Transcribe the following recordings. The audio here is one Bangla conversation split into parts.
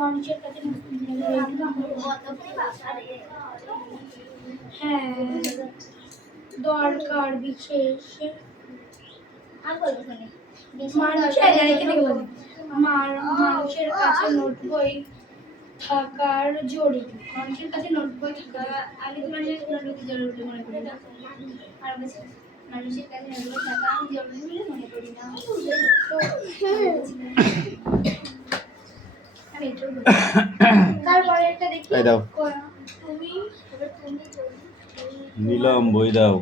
মানুষের কাছে হ্যাঁ দরকার বিশেষ মানুষের কাছে নোট বই থাকার জরুরি। মানুষের কাছে নোট বই থাকার আগে তো মানুষের জরুরি মনে করি না, আর মানুষের কাছে নোট বই থাকা জরুরি বলে মনে করি না। তারপরে একটা দেখি তুমি নিলাম বই দাও।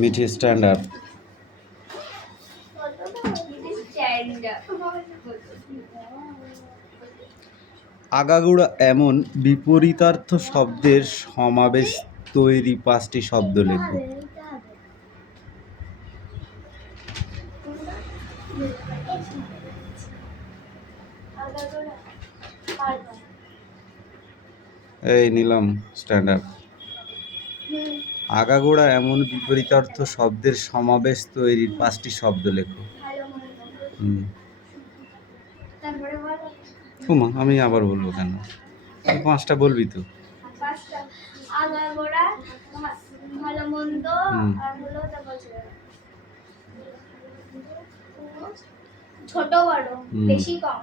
Mithi stand up. আগাগোড়া এমন বিপরীতার্থ শব্দের সমাবেশ তৈরি 5টি শব্দ লেখো। এই নিলাম স্ট্যান্ড আপ। আগাগোড়া এমন বিপরীতার্থ শব্দের সমাবেশ তৈরির 5টি শব্দ লেখো। ওমা আমি আবার বলবো কেন? তুই 5টা বলবি তো। আগাগোড়া, ভালো মন্দ, আর হলো ছোট বড়, বেশি কম।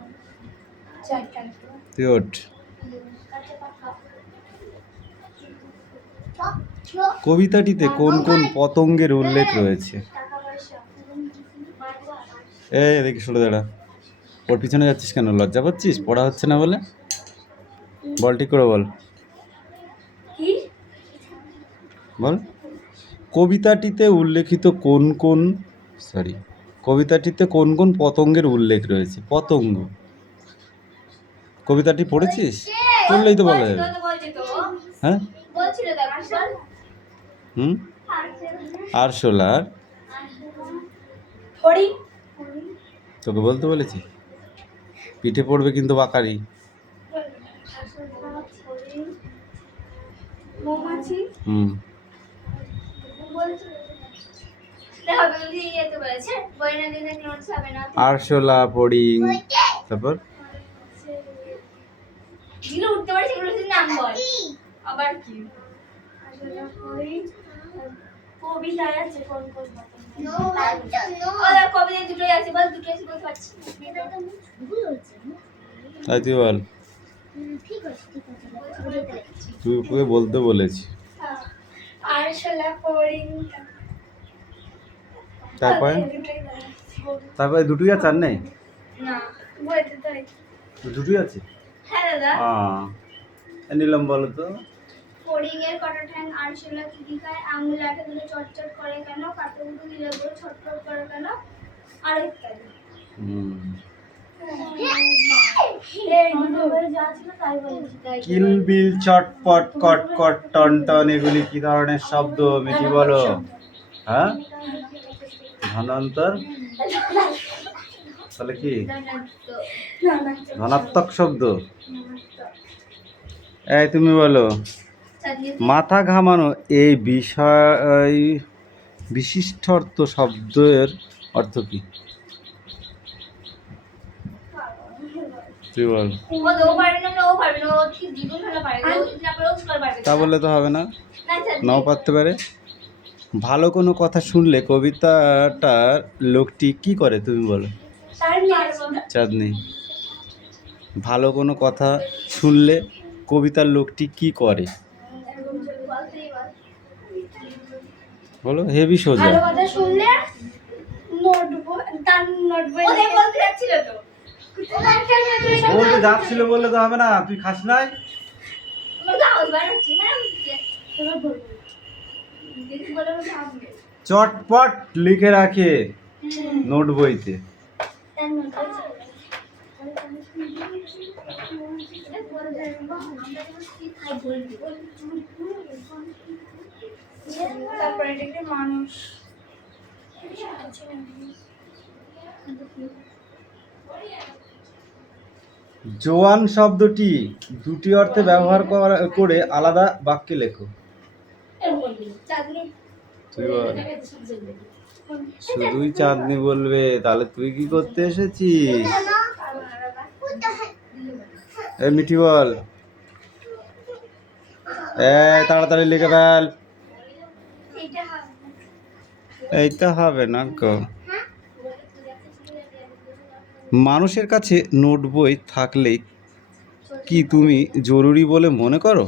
তুই ওঠ। কবিতাটিতে কোন কোন পতঙ্গের উল্লেখ রয়েছে? এই দেখি সরে দাঁড়া। ওর পিছনে যাচ্ছিস কেন? লজ্জা পাচ্ছিস? পড়া হচ্ছে না বলে? বল ঠিক করে বল। বল। কবিতাটিতে কোন কোন পতঙ্গের উল্লেখ রয়েছে? পতঙ্গ। কবিতাটি পড়েছিস? পড়লেই তো বলা যাবে। হ্যাঁ? আরশোলার। তোকে বলতে বলেছি? পিঠে পড়বে কিন্তু বাকারি। আরশোলা, ফড়িং, তারপর তুই বল। তুই ওকে বলতে বলেছি। তারপরে দুটোই আছে আর নেই? দুটোই আছে? নিলাম বলো তো। ফড়িং এর কটা ঠ্যাং, আরশোলা কি কি খায়, আঙুল আঠা দিলে চটচট করে কেন, কাটুকুটু দিলে বড় ছটফট করে কেন, আর ইত্যাদি। কিলবিল, চটপট, কটকট, টনটন এগুলি কি ধরনের শব্দ? মিঠি বলো। হ্যাঁ, ধনান্তর তাহলে কি? ধনাত্মক শব্দ। এই তুমি বলো। মাথা ঘামানো এই বিষয় বিশিষ্টর্থ শব্দের অর্থ কি? তুই বল। তা বললে তো হবে না, নাও পারতে পারে। ভালো কোনো কথা শুনলে কবিতাটার লোকটি কি করে? তুমি বলো। চাঁদনি। ভালো কোনো কথা শুনলে কবিতার লোকটি কি করে? বলো। হেভি সোজা। বলতে যাচ্ছিল বললে তো হবে না। তুই খাস নাই? চটপট লিখে রাখে নোট বইতে। মানুষ জোয়ান শব্দটি দুটি অর্থে ব্যবহার করে আলাদা বাক্যে লেখো। তুই বল। শুধুই চাঁদনি বলবে, তাহলে তুই কি করতে এসেছিস? এই মিঠি বল, তাড়াতাড়ি লিখে ফেল। এইটা হবে না গো। মানুষের কাছে নোট বই থাকলে কি তুমি জরুরি বলে মনে করো?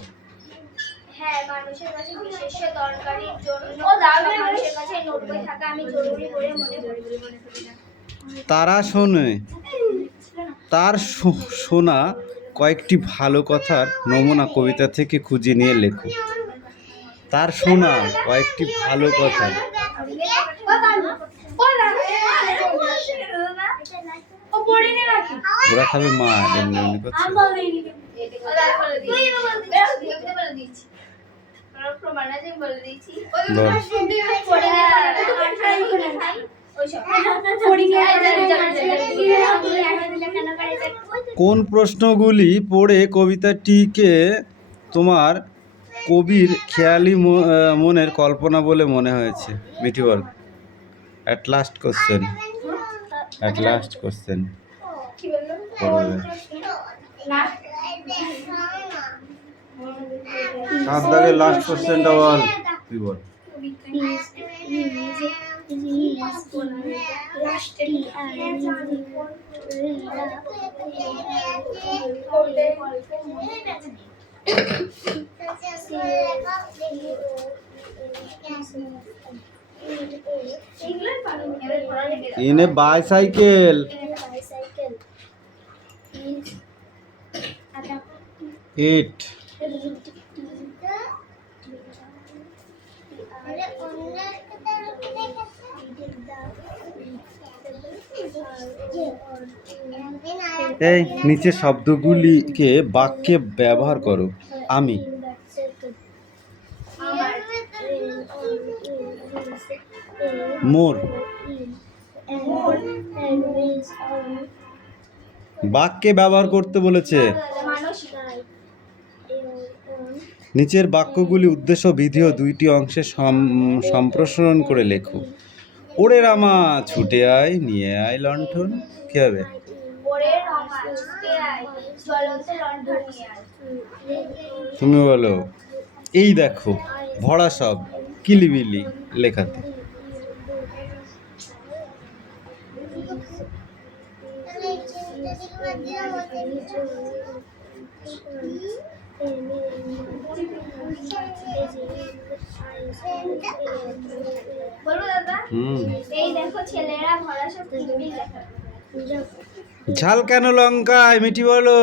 হ্যাঁ, মানুষের কাছে বিশেষ দরকারির জন্য মানুষের কাছে নোট বই থাকা আমি জরুরি বলে মনে করি। তারা শোনে, তার শোনা কয়েকটি ভালো কথার নমুনা কবিতা থেকে খুঁজে নিয়ে লেখো। তার শোনা কয়েকটি ভালো কথা। ওরা খাবে মা, এমনি এমনি করছে। কোন প্রশ্নগুলি পড়ে কবিতাটিকে তোমার কবির খেয়ালি মনের কল্পনা বলে মনে হয়েছে? মিঠি বল। At last question, at last question. সাত দাগের লাস্ট কোশ্চেনটা বল, তুই বল। In a bicycle. 8. এই নিচে শব্দগুলিকে বাক্যে ব্যবহার করো। আমি, মোর। বাক্যে ব্যবহার করতে বলেছে। নিচের বাক্যগুলি উদ্দেশ্য বিধেয় দুইটি অংশে সম্প্রসারণ করে লেখো। ওরে রামা ছুটে আয়, নিয়ে আয় লণ্ঠন। কি হবে? তুমি বলো। এই দেখো ভরা সব কিলিবিলি লেখাতে। ঝাল কেন লঙ্কায়? মিঠি বলো,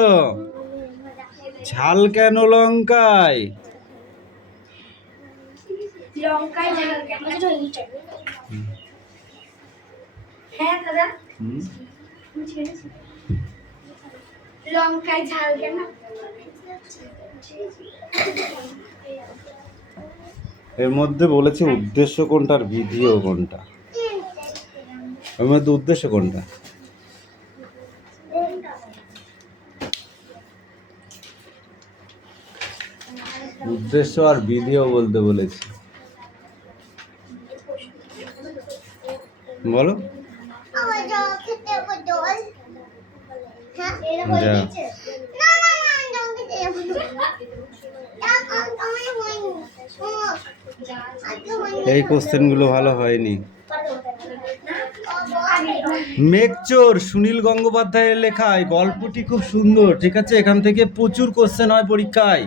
ঝাল কেন লঙ্কায়? লঙ্কায় ঝাল কেন? এর মধ্যে বলেছে উদ্দেশ্য কোনটা আর বিধিও কোনটা। এর মধ্যে উদ্দেশ্য কোনটা? উদ্দেশ্য আর বিধিও বলতে বলেছে। বলো। এই কোশ্চেনগুলো ভালো হয়নি। মেঘচোর সুনীল গঙ্গোপাধ্যায়ের লেখায় গল্পটি খুব সুন্দর, ঠিক আছে? এখান থেকে প্রচুর কোশ্চেন হয় পরীক্ষায়।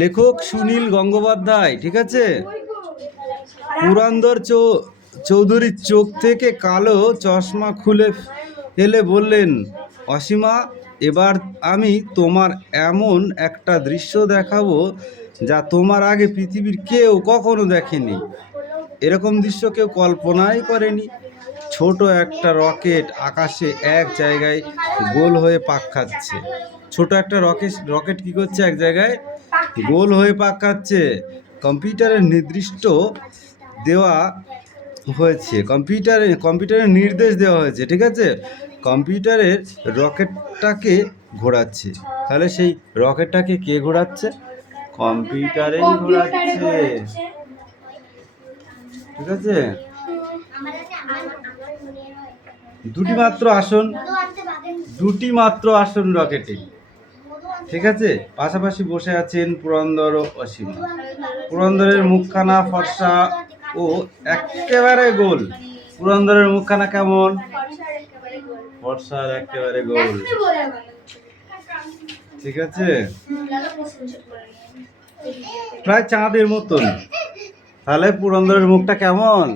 লেখক সুনীল গঙ্গোপাধ্যায়, ঠিক আছে? পুরন্দর চৌধুরীর চোখ থেকে কালো চশমা খুলে ফেলে বললেন, অসীমা, এবার আমি তোমার এমন একটা দৃশ্য দেখাবো যা তোমার আগে পৃথিবীর কেউ কখনো দেখেনি। এরকম দৃশ্য কেউ কল্পনাই করেনি। ছোট একটা রকেট আকাশে এক জায়গায় গোল হয়ে পাক খাচ্ছে। ছোট একটা রকেট কি করছে? এক জায়গায় গোল হয়ে পাক খাচ্ছে। কম্পিউটারের নির্দিষ্ট দেওয়া হয়েছে, কম্পিউটারের নির্দেশ দেওয়া হয়েছে, ঠিক আছে? কম্পিউটারের রকেটটাকে ঘোরাচ্ছে। তাহলে সেই রকেটটাকে কে ঘোরাচ্ছে? কম্পিউটারে ঘোরাচ্ছে। ঠিক আছে? দুটি মাত্র আসন রকেটে, ঠিক আছে? পাশাপাশি বসে আছেন পুরন্দর ও অসীমা। পুরন্দরের মুখখানা ফর্সা ও একেবারে গোল। পুরন্দরের মুখখানা কেমন? ফর্সা আর একেবারে গোল, ঠিক আছে? প্রায় চাঁদের মতন। তাহলে পুরন্দরের মুখটা কেমন?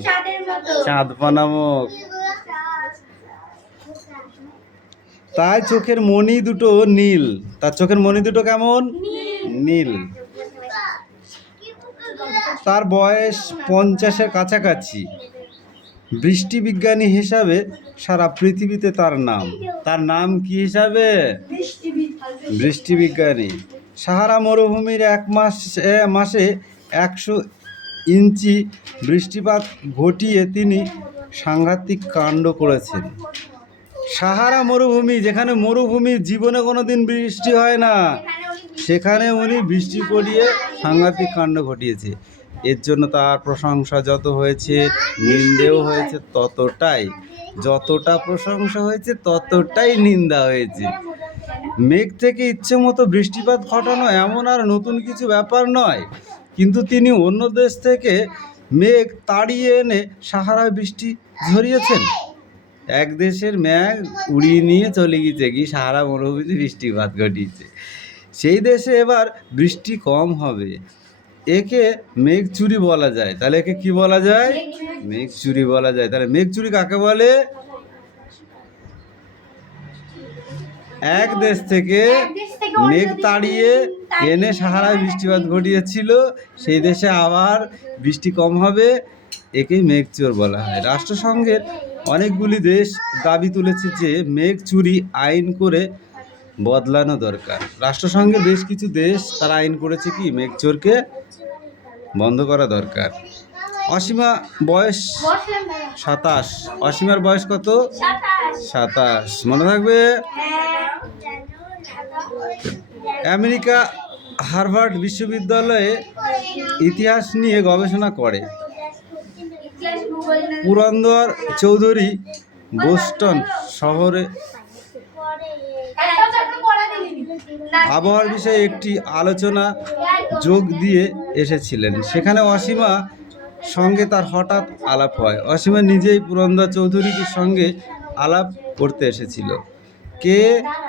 চাঁদপানা মুখ। তাই চোখের মণি দুটো নীল। তার চোখের মণি দুটো কেমন? নীল। তার বয়স 50-এর কাছাকাছি। বৃষ্টি বিজ্ঞানী হিসাবে সারা পৃথিবীতে তার নাম। তার নাম কি হিসাবে? বৃষ্টি বিজ্ঞানী। সাহারা মরুভূমির মাসে 100 ইঞ্চি বৃষ্টিপাত ঘটিয়ে তিনি সাংঘাতিক কাণ্ড করেছেন। সাহারা মরুভূমি, যেখানে মরুভূমির জীবনে কোনোদিন বৃষ্টি হয় না, সেখানে উনি বৃষ্টি পড়িয়ে সাংঘাতিক কাণ্ড ঘটিয়েছে। এর জন্য তার প্রশংসা যত হয়েছে, নিন্দেও হয়েছে ততটাই। যতটা প্রশংসা হয়েছে ততটাই নিন্দা হয়েছে। মেঘ থেকে ইচ্ছে মতো বৃষ্টিপাত ঘটানো এমন আর নতুন কিছু ব্যাপার নয়, কিন্তু তিনি অন্য দেশ থেকে মেঘ তাড়িয়ে এনে সাহারায় বৃষ্টি ঝরিয়েছেন। এক দেশের মেঘ উড়িয়ে নিয়ে চলে গেছে, কি সাহারা মরুভূমিতে বৃষ্টিপাত ঘটিয়েছে। সেই দেশে এবার বৃষ্টি কম হবে। একে মেঘ চুরি বলা যায়। তাহলে একে কি বলা যায়? মেঘ চুরি বলা যায়। তাহলে মেঘ চুরি কাকে বলে? এক দেশ থেকে মেঘ তাড়িয়ে এনে সাহারায় বৃষ্টিপাত ঘটিয়েছিল, সেই দেশে আবার বৃষ্টি কম হবে, একেই মেঘ চোর বলা হয়। রাষ্ট্রসংঘের অনেকগুলি দেশ দাবি তুলেছে যে মেঘ চুরি আইন করে বদলানো দরকার। রাষ্ট্রসংঘের বেশ কিছু দেশ তারা আইন করেছে কি মেঘ চোরকে বন্ধ করা দরকার। অসীমা বয়স 27। অসীমার বয়স কত? 27। মনে থাকবে? আমেরিকা হার্ভার্ড বিশ্ববিদ্যালয়ে ইতিহাস নিয়ে গবেষণা করে। পুরন্দর চৌধুরী বোস্টন শহরে আবহাওয়ার বিষয়ে একটি আলোচনা যোগ দিয়ে এসেছিলেন। সেখানে অসীমা সঙ্গে তার হঠাৎ আলাপ হয়। অসীমা নিজেই পুরন্দর চৌধুরীর সঙ্গে আলাপ করতে এসেছিল। কে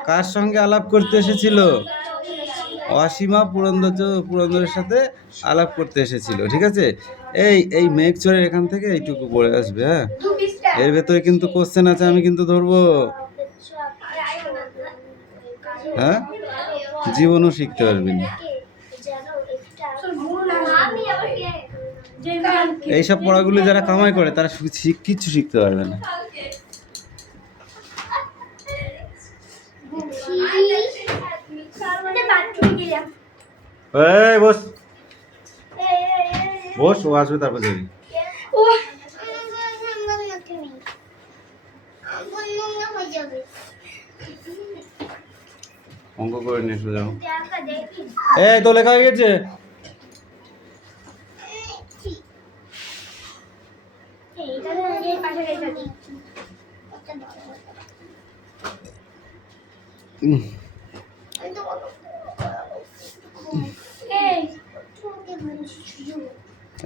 কার সঙ্গে আলাপ করতে এসেছিল? অসীমা পুরন্দরের সাথে আলাপ করতে এসেছিল, ঠিক আছে? এই মেঘ চোরের এখান থেকে এইটুকু পড়ে আসবে, হ্যাঁ? এর ভেতরে কিন্তু কোশ্চেন আছে, আমি কিন্তু ধরবো, হ্যাঁ? জীবনও শিখতে পারবি না। এইসব পড়াগুলো যারা কামাই করে তারা কিচ্ছু শিখতে পারবে না। এই বস বস, ও আসবে তারপর যাবি। অঙ্ক করে নিয়ে এসে যাও। এই তো লেখা হয়ে গেছে।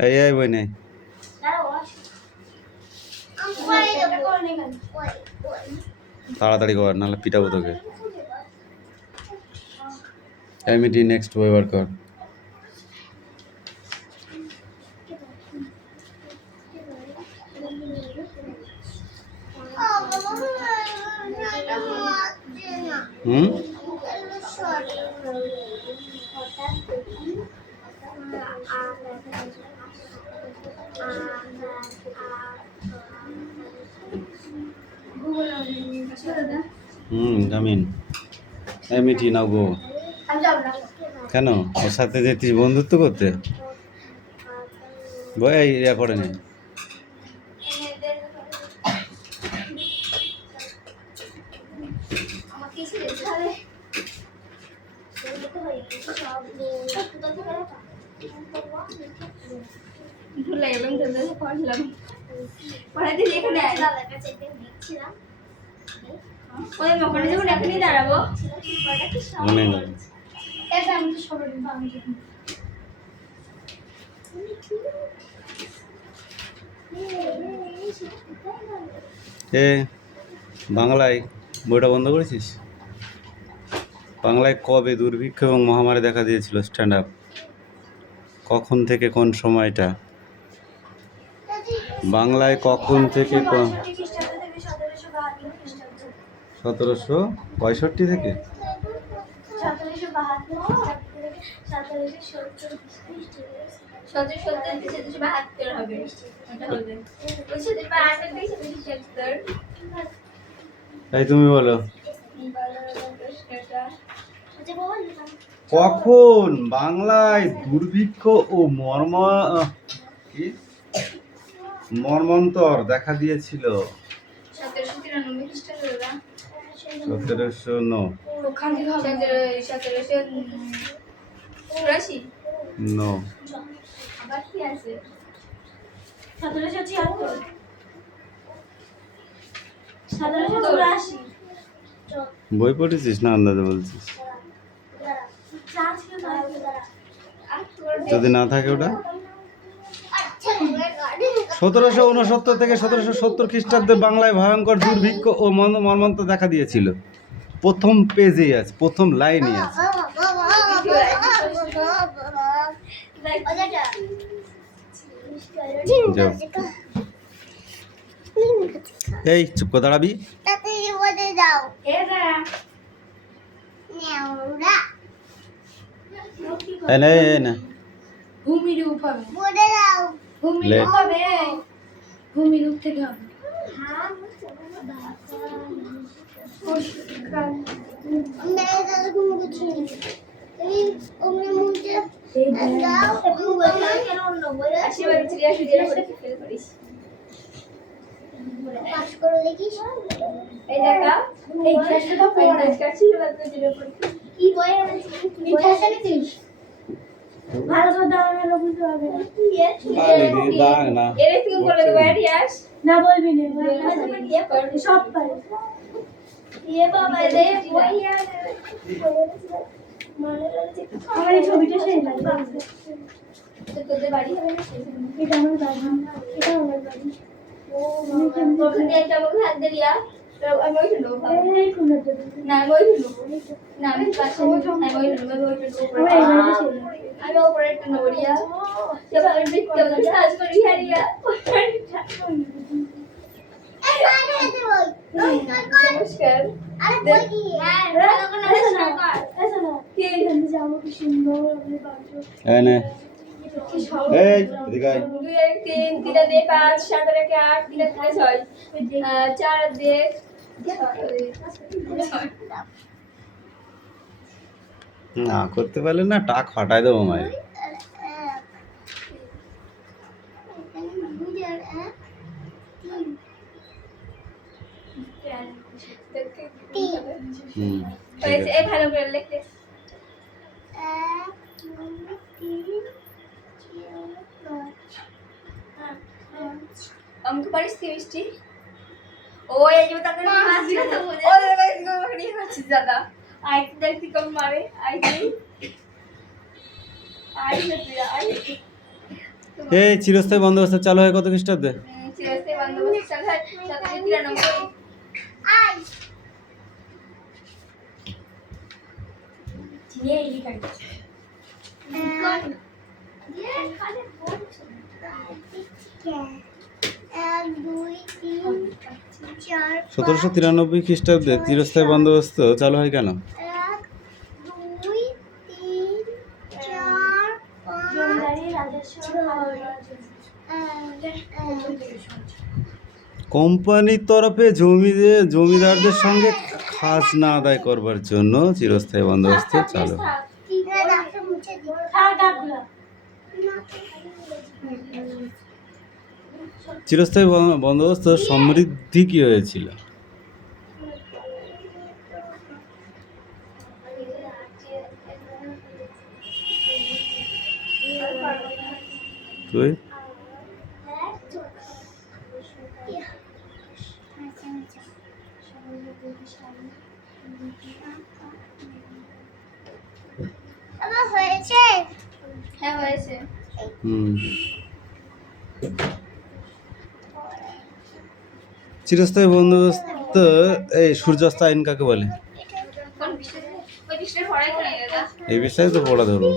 এই বই নেই, তাড়াতাড়ি কর, নাহলে পিটাবো তোকে। এমইটি নেক্সট বই বার কর। জামিন এমইটি নাও গো। কেন? ওর সাথে যেতিস বন্ধুত্ব করতে? বই ইয়া করে নে। ভুলে গেলাম তোদের পড়লাম পড়াতে এখানে দাদার কাছে দেখছিলাম ওই ওখানে যখন এখনই দাঁড়াবো মনে নেই। এটা আমি তো সবাই আমি যখন এ বাংলায় বইটা বন্ধ করেছিস? বাংলায় কবে দুর্ভিক্ষ এবং মহামারী দেখা দিয়েছিল? Stand up. কখন থেকে কোন সময়টা? বাংলায় কখন থেকে কোন? 1765 থেকে 1772 হবে ওটা হবে 1772 তাই তুমি বলো কখন বাংলায় দুর্ভিক্ষ ও কি মর্মন্তর দেখা দিয়েছিল? 1793 খ্রিস্টাব্দে 1709 ওখান থেকে হবে 1784 নো আবার কি আছে 1776 1784 বই পড়েছিস না আন্দাজে বলছিস? যদি না থাকে ওটা 1769 থেকে 1770 খ্রিস্টাব্দে বাংলায় ভয়ঙ্কর দুর্ভিক্ষ ও মর্মন্তর দেখা দিয়েছিল। প্রথম পেজেই আছে, প্রথম লাইনই আছে। যাও। এই চুপ করে দাঁড়াবি। এই না ভূমিরূপ হবে লে। ভূমিরূপ হবে ভূমিরূপ থেকে হবে এই দেখা এই ক্লাসটা তো পড়া ছিল কি বই ইতিহাস নিতিস ভালো করে দাঁড়ানো লোক বুঝতে পারবে না এর থেকে বলে দেবো ইতিহাস না বলবি না সব পারে ये बाबा रे বই আমার এই ছবিটা সেই লাগে তো তোদের বাড়ি হবে না এটা আমার বাড়ি এটা আমার বাড়ি ও তোদের এটা আমাকে হাত দিলিয়া আমি ওই ছিল এই কোন না আমি ওই ছিল না আমি পাশে আমি ওই ছিল আমি উপরে একটু নড়িয়া সেভাবে দেখতে হবে সাজ করি হারিয়া নমস্কার আরে কই কি হ্যাঁ নমস্কার কে এখানে যাবো কি সুন্দর আমি বাড়ি এই নে এই এদিকে আয়। 2 1 3 3 2 5 7 1 8 3 3 6 4 2 না করতে পারলে না টাক ফাটাই দেবো মায়ের। হুম ঠিক আছে। এই ভালো করে লিখতে অঙ্ক পারিস কি মিষ্টি ও এই যে তাকে মাছ কথা বলে ও দেখো কি হচ্ছে দাদা আই দেখতে কম মারে আই এই চিরস্থায়ী বন্দোবস্ত চালু হয় কত খ্রিস্টাব্দে? চিরস্থায়ী বন্দোবস্ত চালু হয় 1793 আই চিনে এই লিখা ये खाली बोल 1793 খ্রিস্টাব্দে চিরস্থায়ী বন্দোবস্ত চালু হয় কেন? কোম্পানির তরফে জমিদারদের সঙ্গে খাজনা আদায় করবার জন্য চিরস্থায়ী বন্দোবস্ত চালু। চিরস্থায়ী বন্দোবস্ত সমৃদ্ধি কি হয়েছিল? তুই আমার হয়েছে। হ্যাঁ হয়েছে। চিরস্থায়ী বন্ধুত্ব এই সূর্যাস্তায়ন কাকে বলে? কোন বিষয়? ওই বিষয়টা পড়াই করে দাদা। এই বিষয়ে তো পড়া ধরো,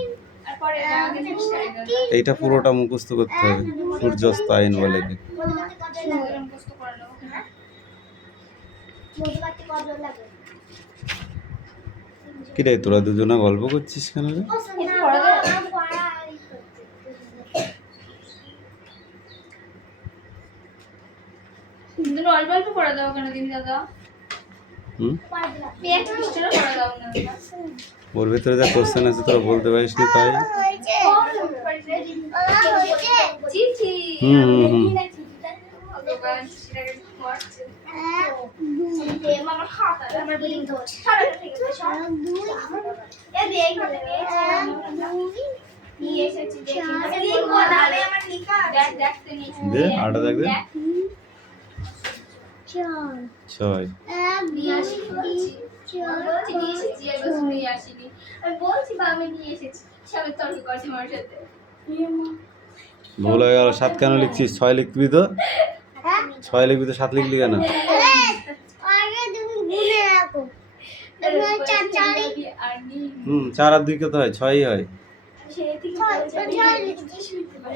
আর পরে আমাকে বিষয় দাদা। এইটা পুরোটা মুখস্থ করতে হবে। সূর্যাস্তায়ন বলে কি? মুখস্থ করে নেবো, হ্যাঁ? মধুবাতি কত লাগে? কি রে, তোরা দুজনা গল্প করছিস কেন রে? তুমি অল্প অল্প করে দাও কেন দিন দাদা? এক পৃষ্ঠারও করে দাও না দাদা। ওর ভিতরে যা কোশ্চেন আছে তোরা বলতে পারিস নি তাই। চিঠি। আমার খাতা আমার বিলিং তো সারা থেকে এ দে এইখানে নিয়ে এসেছি দেখি আমি লিখবো তাহলে আমার লেখা দেখ দেখতে নিয়েছি দে আটা দেখ দে। 6 নিয়ে আসি বলছি নিয়ে এসেছি আর বলছি নিয়ে আসিনি আমি বলছি বা আমি নিয়ে এসেছি সবাই তর্ক করছে আমার সাথে ভুল হয়ে গেল। 7 কেন লিখছিস? 6 লিখবি তো। 6 লিখবি তো 7 লিখলি কেন? হুম, 4 আর 2 কত হয়? 6ই হয়।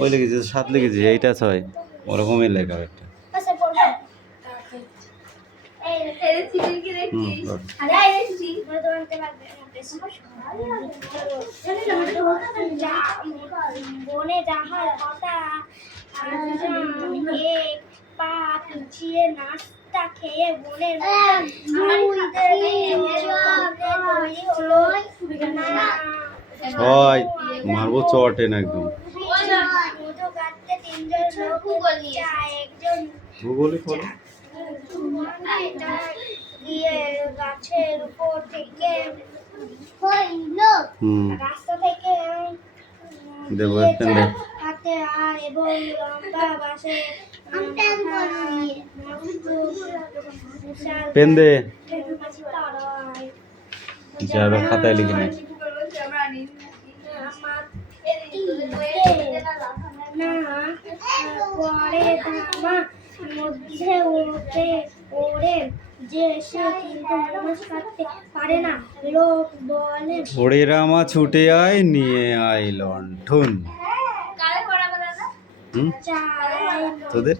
ওই লিখেছিস 7 লিখেছিস, এইটা 6 ওরকমই লেখা একটা। বনে যাহার কথা পা পিছিয়ে নাস্তা খেয়ে বনের ছয় মারবো চটেন একদম। মধু কাটতে 3 জন লোক একজন ভূগোলে পড়ো। গিয়ে গাছের উপর থেকে রাস্তা থেকে দেবো একটা দে। হাতে আর এবং লম্বা বাসে পেন দে। যাবে খাতায় লিখে নে। মধ্যে ওড়ে যে সে কিন্তু মানুষ কাটতে পারে না লোক বলে ওরে রামা ছুটে আয় নিয়ে আয় লণ্ঠন। হুম, তোদের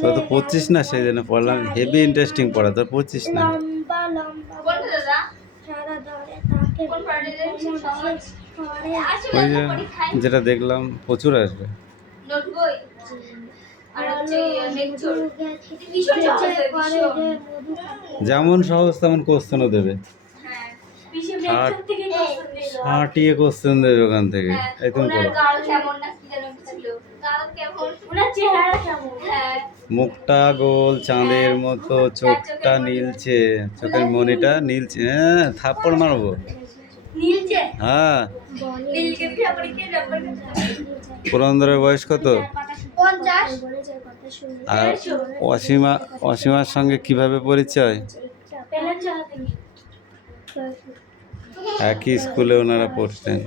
তোরা তো পড়ছিস না, সেই জন্য পড়লাম। হেভি ইন্টারেস্টিং পড়া, তোর পড়ছিস না। লম্বা লম্বা সারা দরে তাকে ওই যে যেটা দেখলাম প্রচুর আসবে। যেমন সহজ তেমন কোশ্চেনও দেবে। হাঁটিয়ে কোশ্চেন দেবে ওখান থেকে। এই তুমি পড়ো। মুখটা গোল চাঁদের মতো, চোখটা নীলছে, চোখের মনিটা নীলছে। হ্যাঁ, থাপ্পড় মারবো। হ্যাঁ, পুরন্দরের বয়স কত? আর অসীমার সঙ্গে কিভাবে পরিচয়? একই স্কুলে ওনারা পড়তেন।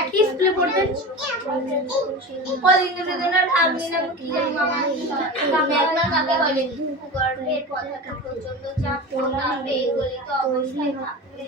একই স্কুলে পড়তেন। গর্ভের পতাকা প্রচন্ড চাপ নামবে গলিত অবস্থায় থাকবে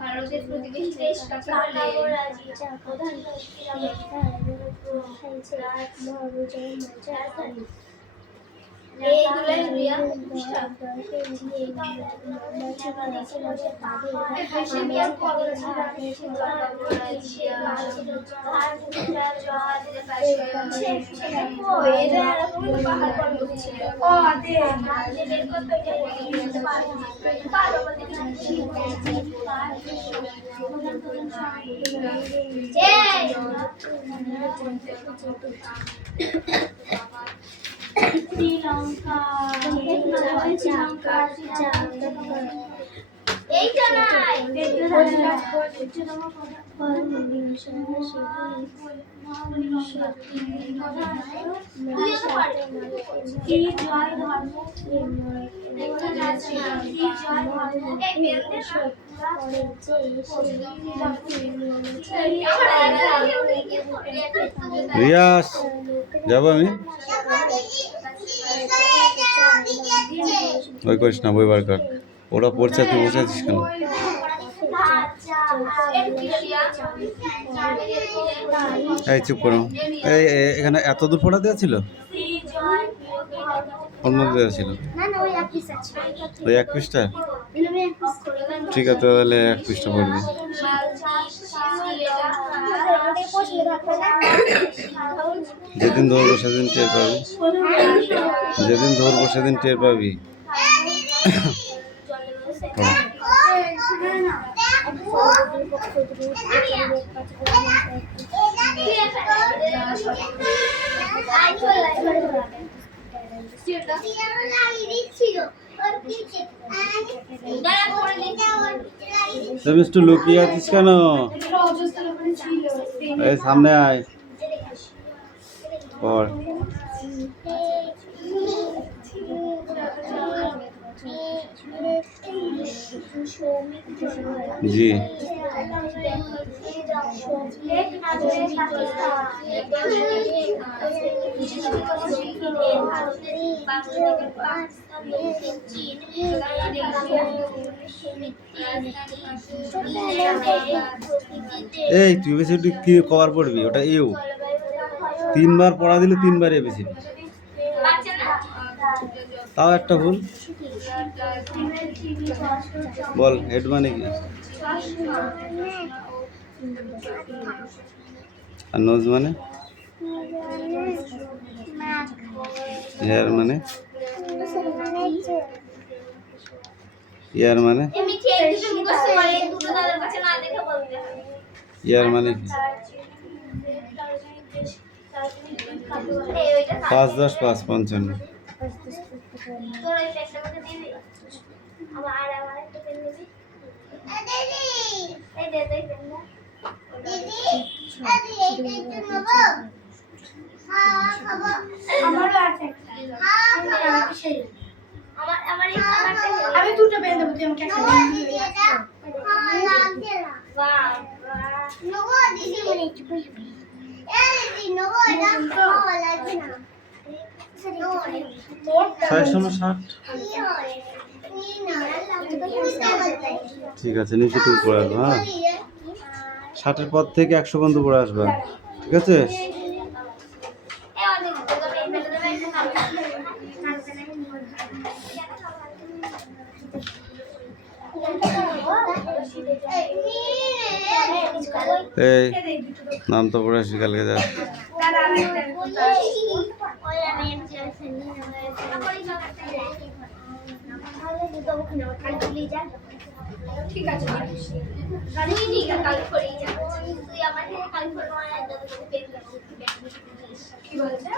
ভারতের প্রতিবেশী দেশ কাকে বলে? এইগুলাই রিয়া শ্রীলঙ্কা এইটা নাই রিয়াস যাবো আমি ওই করিস না, বই বার কর। ওরা পড়ছে, তুই বসে আছিস কেন? এই চুপ করো। এই এখানে এত দূর পড়া দেওয়া ছিল? ওর মধ্যে দেওয়া ছিল ওই এক পৃষ্ঠা? ঠিক আছে, তাহলে এক পৃষ্ঠা পড়বি। যেদিন ধরবো সেদিন টের পাবি, যেদিন ধরবো সেদিন টের পাবি। তুমি একটু লুকিয়ে আছিস কেন? এই সামনে আয়, পড়। জি এই তুই এবিসিডি কি কভার পড়বি? ওটা ইউ 3 বার পড়া দিলে 3 বার এবিসিডি, তাও একটা ভুল। বল হেড মানে কি আর নোজ মানে? হেয়ার মানে? ইয়ার মানে? ইয়ার মানে কি? 5 10 5 55। আমি দুটো পেয়ে দেবো, তুই আমাকে একটা ঠিক আছে, নিচে তুমি পড়ে আসবো। হ্যাঁ, 60-এর পর থেকে 100 পর্যন্ত পড়ে আসবা, ঠিক আছে? এই নাম তো পড়ে আসি, কালকে যা। ঠিক আছে, কি বলছে?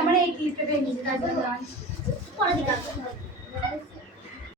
আমার এই ক্লিপে ভেঙে